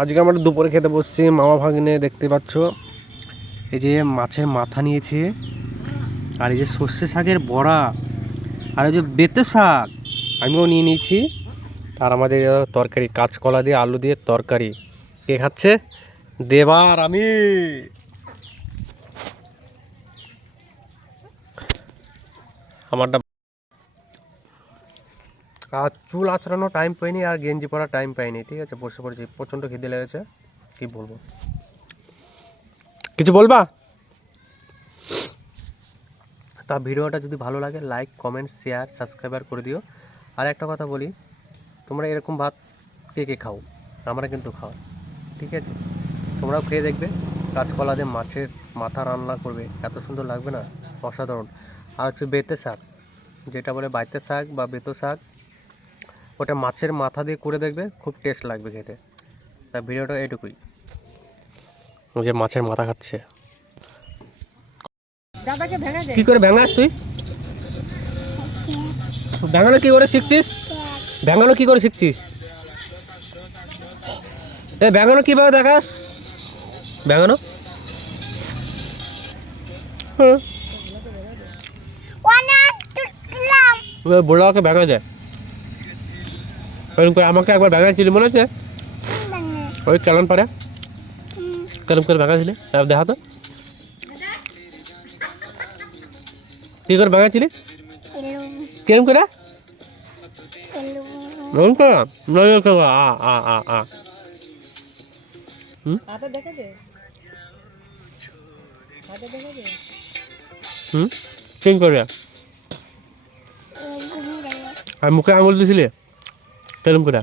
আজকে আমরা দুপুরে খেতে বসছি, মামা ভাগ্নে দেখতে পাচ্ছ। এই যে মাছের মাথা নিয়েছে, আর এই যে সর্ষে শাকের বড়া, আর এই যে বেতে শাক আমিও নিয়ে নিয়েছি। আর আমাদের তরকারি কাঁচকলা দিয়ে আলু দিয়ে তরকারি। কে খাচ্ছে? দেবা আর আমি। আমারটা আর চুল আঁচড়ানো টাইম পাইনি, আর গেঞ্জি পরা টাইম পাইনি। ঠিক আছে, বসে পড়েছি, প্রচণ্ড খিদে লেগেছে। কি বলবো? কিছু বলবা? তা ভিডিওটা যদি ভালো লাগে লাইক কমেন্ট শেয়ার সাবস্ক্রাইবার করে দিও। আর একটা কথা বলি, তোমরা এরকম ভাত কে কে খাও? আমরা কিন্তু খাও। ঠিক আছে, তোমরাও খেয়ে দেখবে। কাঁচকলা দিয়ে মাছের মাথা রান্না করবে, এত সুন্দর লাগবে না? অসাধারণ। আর হচ্ছে বেতে শাক, যেটা বলে বাইতে শাক বা বেতো শাক, ওটা মাছের মাথা দিয়ে করে দেখবে, খুব টেস্ট লাগবে খেতে। তা ভিডিওটা এটুকুই। ও যে মাছের মাথা খাচ্ছে, কি করে ভেঙাস তুই? ভেঙানো কি করে শিখছিস? ভেঙানো কি করে শিখছিস? এ ভেঙানো কিভাবে দেখাস? ভেঙানো বড়াকে ভেঙে দেয়। এরকম করে আমাকে একবার ভেঙেছিলি মনে আছে? ওই চালান পারে কেরম করে ভেঙেছিলি, দেখা তো কি করে ভেঙেছিলি, কেরম করে? কেন করে আর মুখে আঙুল দিছিলি কেরম করে?